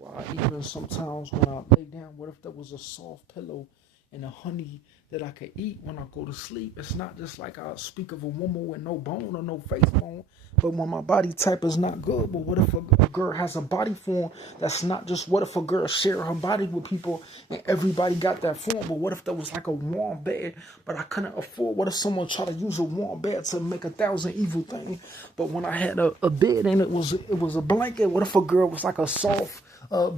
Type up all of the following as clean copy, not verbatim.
Why even sometimes when I lay down, what if there was a soft pillow and a honey that I could eat when I go to sleep? It's not just like I speak of a woman with no bone or no face bone, but when my body type is not good. But what if a girl has a body form that's not just, what if a girl share her body with people and everybody got that form? But what if there was like a warm bed, but I couldn't afford? What if someone tried to use a warm bed to make 1,000 evil things? But when I had a bed and it was a blanket, what if a girl was like a soft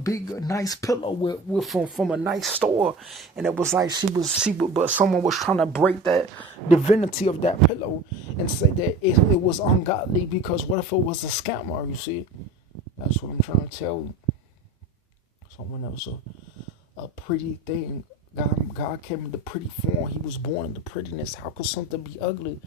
big nice pillow from a nice store, and it was like but someone was trying to break that divinity of that pillow and say that it was ungodly, because what if it was a scammer? You see, that's what I'm trying to tell you. So when it was a pretty thing, God came in the pretty form. He was born in the prettiness. How could something be ugly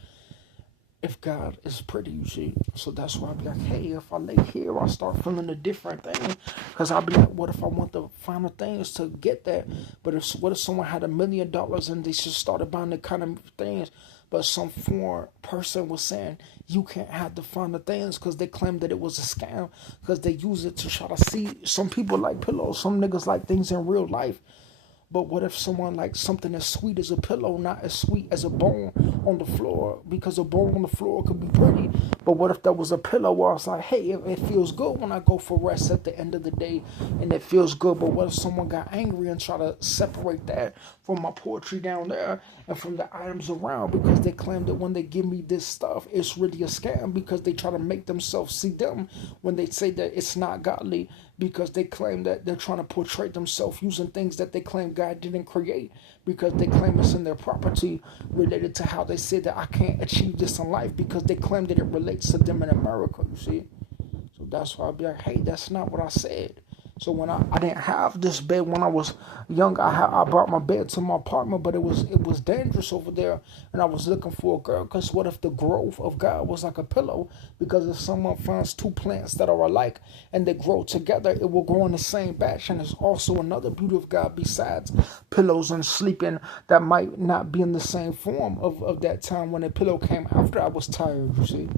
if God is pretty, you see? So that's why I be like, hey, if I lay here, I start feeling a different thing. Because I'll be like, what if I want the final things to get that? But what if someone had $1 million and they just started buying the kind of things, but some foreign person was saying you can't have the final things because they claimed that it was a scam, because they use it to try to see. Some people like pillows, some niggas like things in real life. But what if someone likes something as sweet as a pillow, not as sweet as a bone on the floor? Because a bone on the floor could be pretty. But what if that was a pillow where I was like, hey, it feels good when I go for rest at the end of the day, and it feels good. But what if someone got angry and tried to separate that from my poetry down there and from the items around, because they claim that when they give me this stuff, it's really a scam, because they try to make themselves see them when they say that it's not godly, because they claim that they're trying to portray themselves using things that they claim God didn't create, because they claim it's in their property, related to how they say that I can't achieve this in life, because they claim that it relates to them in America, you see? So that's why I'll be like, hey, that's not what I said. So when I didn't have this bed when I was young, I brought my bed to my apartment, but it was dangerous over there, and I was looking for a girl. Because what if the growth of God was like a pillow? Because if someone finds two plants that are alike and they grow together, it will grow in the same batch. And there's also another beauty of God besides pillows and sleeping that might not be in the same form of that time when the pillow came after I was tired, you see.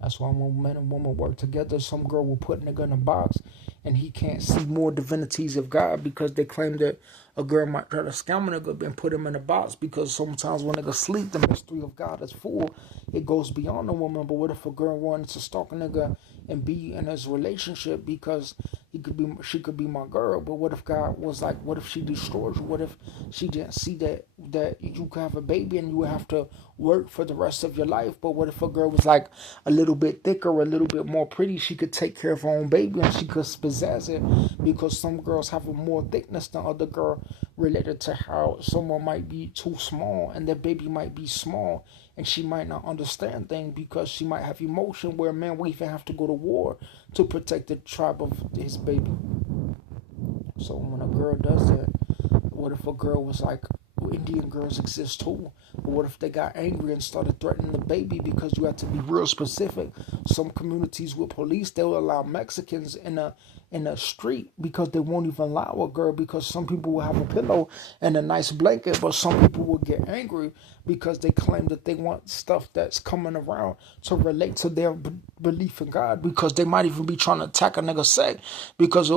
That's why when man and woman work together, some girl will put nigga in a box and he can't see more divinities of God, because they claim that a girl might try to scam a nigga and put him in a box, because sometimes when nigga sleep, the mystery of God is full. It goes beyond the woman. But what if a girl wanted to stalk a nigga and be in his relationship because she could be my girl? But what if God was like, what if she destroyed you? What if she didn't see that you could have a baby and you would have to work for the rest of your life? But what if a girl was like a little bit thicker, a little bit more pretty? She could take care of her own baby and she could possess it, because some girls have a more thickness than other girl, related to how someone might be too small and their baby might be small, and she might not understand things because she might have emotion, where a man won't even have to go to war to protect the tribe of his baby. So when a girl does that, what if a girl was like, Indian girls exist too? But what if they got angry and started threatening the baby? Because you have to be real specific. Some communities with police, they'll allow Mexicans in a street, because they won't even allow a girl, because some people will have a pillow and a nice blanket, but some people will get angry because they claim that they want stuff that's coming around to relate to their belief in God, because they might even be trying to attack a nigga sex, because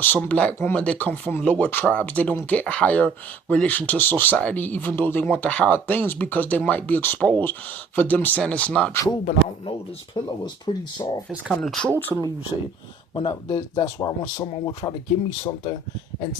some black women, they come from lower tribes, they don't get higher relation to society, even though they want the higher things, because they might be exposed for them saying it's not true. But I don't know, this pillow is pretty soft, it's kind of true to me, you see. That's why when someone will try to give me something and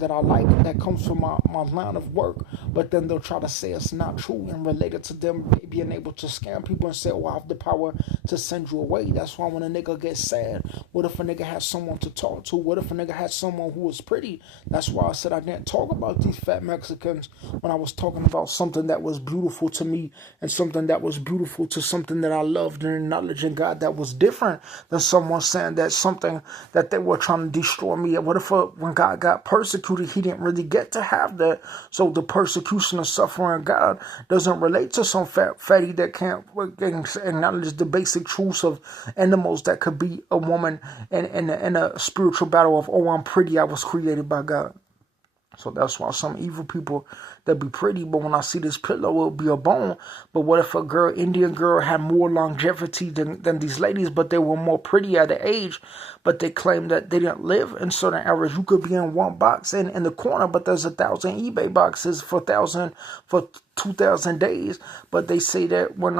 that I like, that comes from my line of work, but then they'll try to say it's not true and related to them being able to scam people and say, oh, I have the power to send you away. That's why when a nigga gets sad, what if a nigga has someone to talk to? What if a nigga has someone who is pretty? That's why I said I didn't talk about these fat Mexicans when I was talking about something that was beautiful to me, and something that was beautiful to something that I loved and acknowledging God, that was different than someone saying that something that they were trying to destroy me. And what if when God got persecuted, he didn't really get to have that? So the persecution and suffering of God doesn't relate to some fatty that can't acknowledge the basic truths of animals that could be a woman in a spiritual battle of, oh, I'm pretty, I was created by God. So that's why some evil people, they'll be pretty, but when I see this pillow, it'll be a bone. But what if a girl, Indian girl, had more longevity than these ladies, but they were more pretty at the age, but they claim that they didn't live in certain areas? You could be in one box in the corner, but there's 1,000 eBay boxes for 2,000 days, but they say that when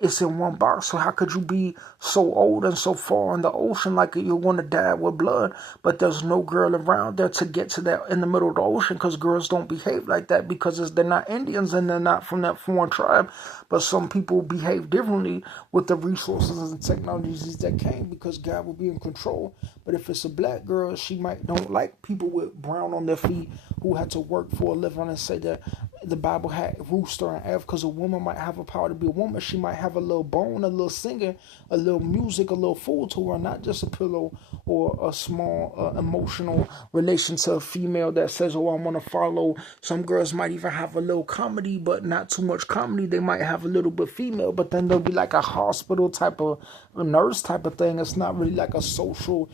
it's in one box. So how could you be so old and so far in the ocean like you're going to die with blood, but there's no girl around there to get to that in the middle of the ocean? Because girls don't behave like that, because they're not Indians and they're not from that foreign tribe. But some people behave differently with the resources and technologies that came, because God will be in control. But if it's a black girl, she might don't like people with brown on their feet who had to work for a living, and say that the Bible had rooster and F, because a woman might have a power to be a woman. She might have a little bone, a little singing, a little music, a little fool to her, not just a pillow or a small emotional relation to a female that says, oh, I want to follow. Some girls might even have a little comedy, but not too much comedy. They might have a little bit female, but then there'll be like a hospital type of a nurse type of thing. It's not really like a social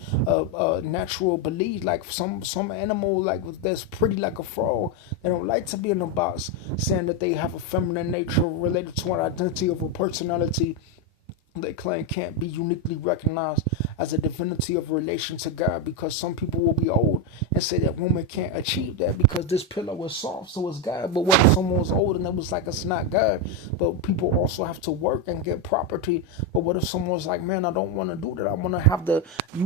natural belief. Like some animal like that's pretty like a frog, they don't like to be in a box, saying that they have a feminine nature related to an identity of a personality they claim can't be uniquely recognized as a divinity of relation to God, because some people will be old and say that woman can't achieve that because this pillow is soft, so it's God. But what if someone was old and it was like, it's not God? But people also have to work and get property. But what if someone's like, man, I don't want to do that. I want to have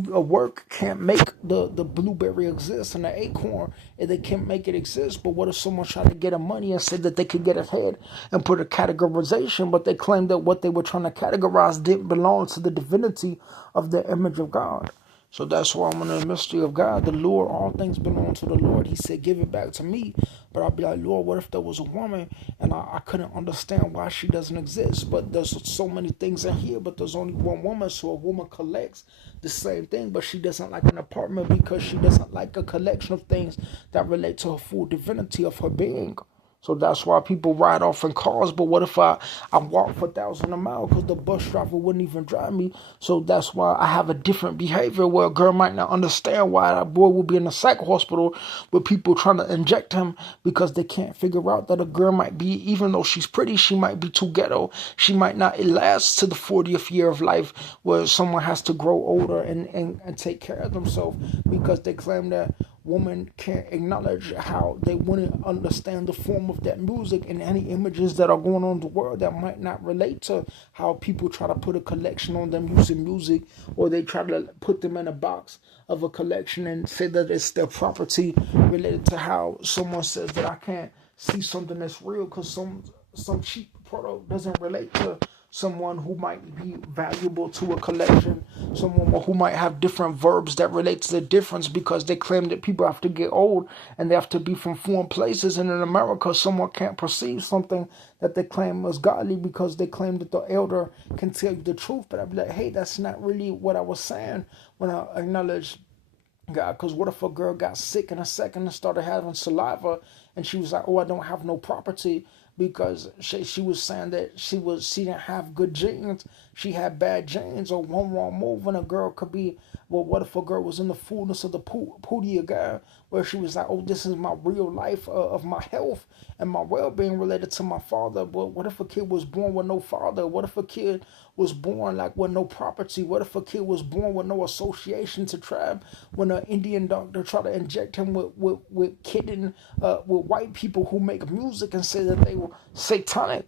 work can't make the blueberry exist and the acorn, and they can't make it exist. But what if someone tried to get a money and said that they could get ahead and put a categorization, but they claim that what they were trying to categorize didn't belong to the divinity of the image of God? So that's why I'm in the mystery of God. The Lord, all things belong to the Lord. He said, give it back to me. But I'll be like, Lord, what if there was a woman and I couldn't understand why she doesn't exist? But there's so many things in here, but there's only one woman. So a woman collects the same thing, but she doesn't like an apartment because she doesn't like a collection of things that relate to her full divinity of her being. So that's why people ride off in cars. But what if I walk for 1,000 a mile because the bus driver wouldn't even drive me? So that's why I have a different behavior, where a girl might not understand why that boy will be in a psych hospital with people trying to inject him, because they can't figure out that a girl might be, even though she's pretty, she might be too ghetto. She might not last to the 40th year of life, where someone has to grow older and take care of themselves, because they claim that women can't acknowledge how they wouldn't understand the form of that music and any images that are going on in the world that might not relate to how people try to put a collection on them using music, or they try to put them in a box of a collection and say that it's their property, related to how someone says that I can't see something that's real because some cheap product doesn't relate to someone who might be valuable to a collection, someone who might have different verbs that relate to the difference, because they claim that people have to get old and they have to be from foreign places. And in America, someone can't perceive something that they claim is godly because they claim that the elder can tell you the truth. But I'd be like, hey, that's not really what I was saying when I acknowledged God. Because what if a girl got sick in a second and started having saliva, and she was like, oh, I don't have no property, because she was saying that she didn't have good genes, she had bad genes, or one wrong move, and a girl could be, well, what if a girl was in the fullness of the pooty of God, where she was like, oh, this is my real life of my health and my well-being related to my father. But what if a kid was born with no father? What if a kid was born like with no property? What if a kid was born with no association to tribe? When an Indian doctor tried to inject him with kidding with white people who make music and say that they were satanic.